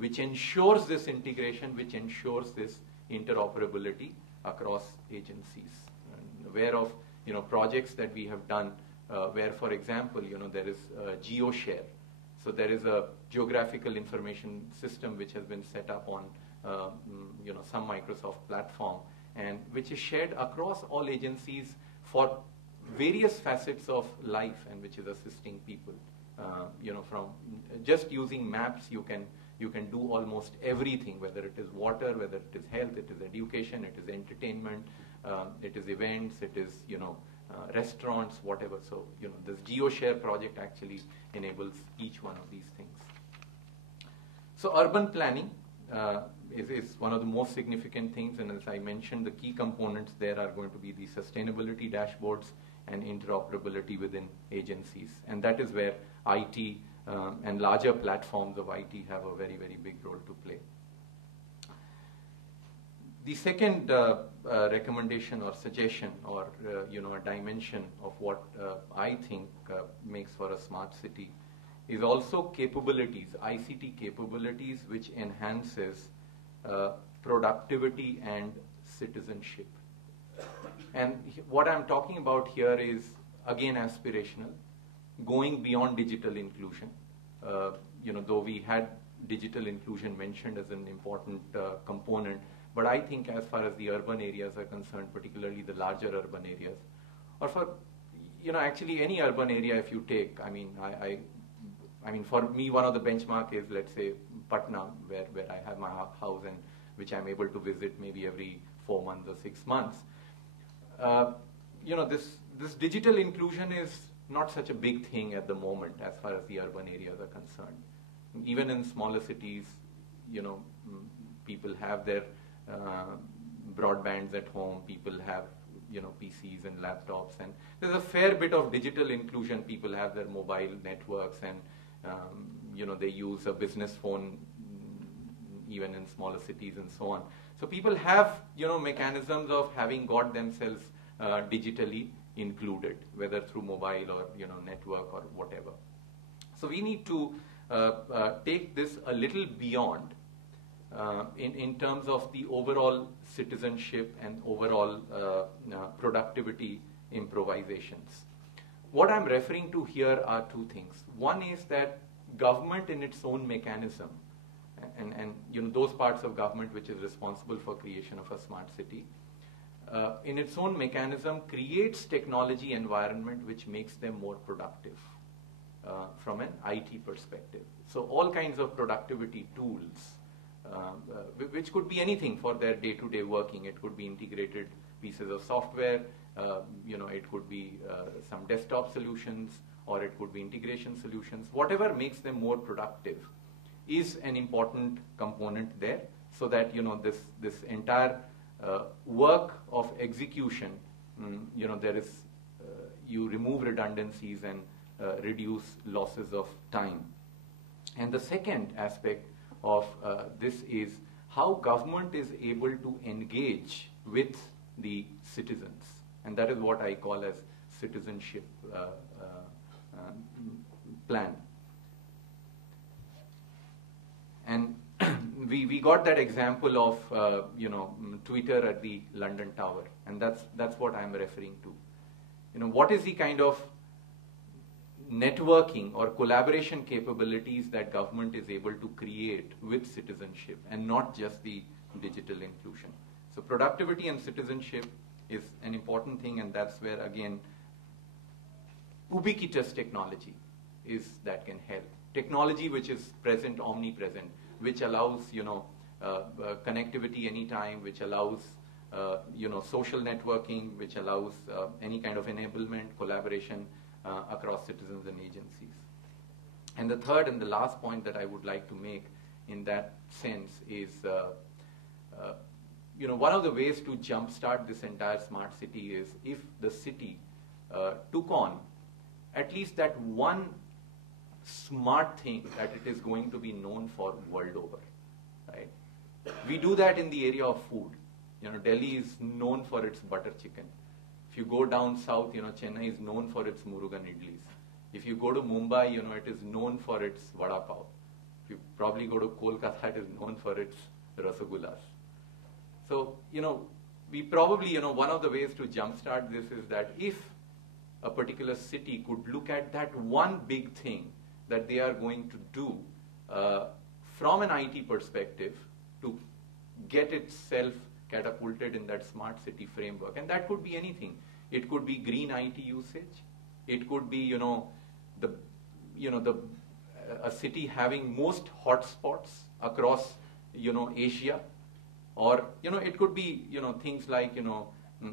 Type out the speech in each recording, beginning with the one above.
which ensures this integration, which ensures this interoperability across agencies. And aware of projects that we have done where, for example, there is GeoShare. So there is a geographical information system which has been set up on some Microsoft platform, and which is shared across all agencies for various facets of life, and which is assisting people. From just using maps, you can do almost everything, whether it is water, whether it is health, it is education, it is entertainment, it is events, it is restaurants, whatever. So this GeoShare project actually enables each one of these things. So urban planning is one of the most significant things, and as I mentioned, the key components there are going to be the sustainability dashboards and interoperability within agencies, and that is where IT and larger platforms of IT have a very, very big role to play. The second recommendation or suggestion or a dimension of what I think makes for a smart city is also capabilities, ICT capabilities, which enhances productivity and citizenship. And what I'm talking about here is, again, aspirational, going beyond digital inclusion. Though we had digital inclusion mentioned as an important component, but I think as far as the urban areas are concerned, particularly the larger urban areas, or for actually any urban area if you take, I mean for me, one of the benchmark is, let's say, Patna, where I have my house and which I'm able to visit maybe every 4 months or 6 months. This digital inclusion is not such a big thing at the moment as far as the urban areas are concerned. Even in smaller cities, people have their broadbands at home, people have PCs and laptops, and there's a fair bit of digital inclusion. People have their mobile networks, and they use a business phone even in smaller cities and so on. So people have mechanisms of having got themselves digitally included, whether through mobile or network or whatever. So we need to take this a little beyond in terms of the overall citizenship and overall productivity improvisations. What I'm referring to here are two things. One is that government in its own mechanism, and those parts of government which is responsible for creation of a smart city, in its own mechanism creates technology environment which makes them more productive from an IT perspective. So all kinds of productivity tools, which could be anything for their day-to-day working. It could be integrated pieces of software, it could be some desktop solutions, or it could be integration solutions. Whatever makes them more productive is an important component there, so that this entire work of execution, there is you remove redundancies and reduce losses of time. And the second aspect of this is how government is able to engage with the citizens, and that is what I call as citizenship plan. And we got that example of Twitter at the London Tower, and that's what I'm referring to. What is the kind of networking or collaboration capabilities that government is able to create with citizenship, and not just the digital inclusion. So productivity and citizenship is an important thing, and that's where, again, ubiquitous technology is that can help. Technology which is present, omnipresent, which allows connectivity anytime, which allows social networking, which allows any kind of enablement, collaboration across citizens and agencies. And the third and the last point that I would like to make in that sense is, one of the ways to jumpstart this entire smart city is if the city took on at least that one smart thing that it is going to be known for world over, right? We do that in the area of food. Delhi is known for its butter chicken. If you go down south, Chennai is known for its Murugan idlis. If you go to Mumbai, it is known for its vada pav, If you probably go to Kolkata, it is known for its rasagullas. So, we probably, one of the ways to jumpstart this is that if a particular city could look at that one big thing that they are going to do from an IT perspective to get itself catapulted in that smart city framework. And that could be anything. It could be green IT usage. It could be, a city having most hotspots across, Asia. Or, it could be, things like,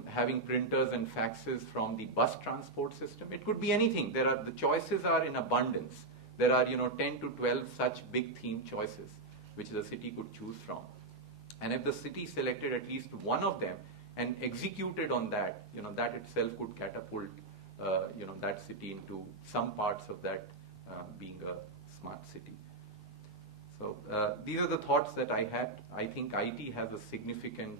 having printers and faxes from the bus transport system. It could be anything. The choices are in abundance. There are, 10 to 12 such big theme choices which the city could choose from. And if the city selected at least one of them and executed on that, that itself could catapult, that city into some parts of that being a smart city. So these are the thoughts that I had. I think IT has a significant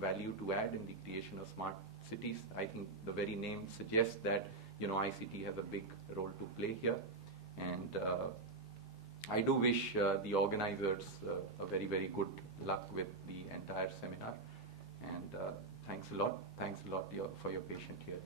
value to add in the creation of smart cities. I think the very name suggests that, ICT has a big role to play here. And I do wish the organizers a very, very good luck with the entire seminar. And thanks a lot. Thanks a lot for your patient hearing.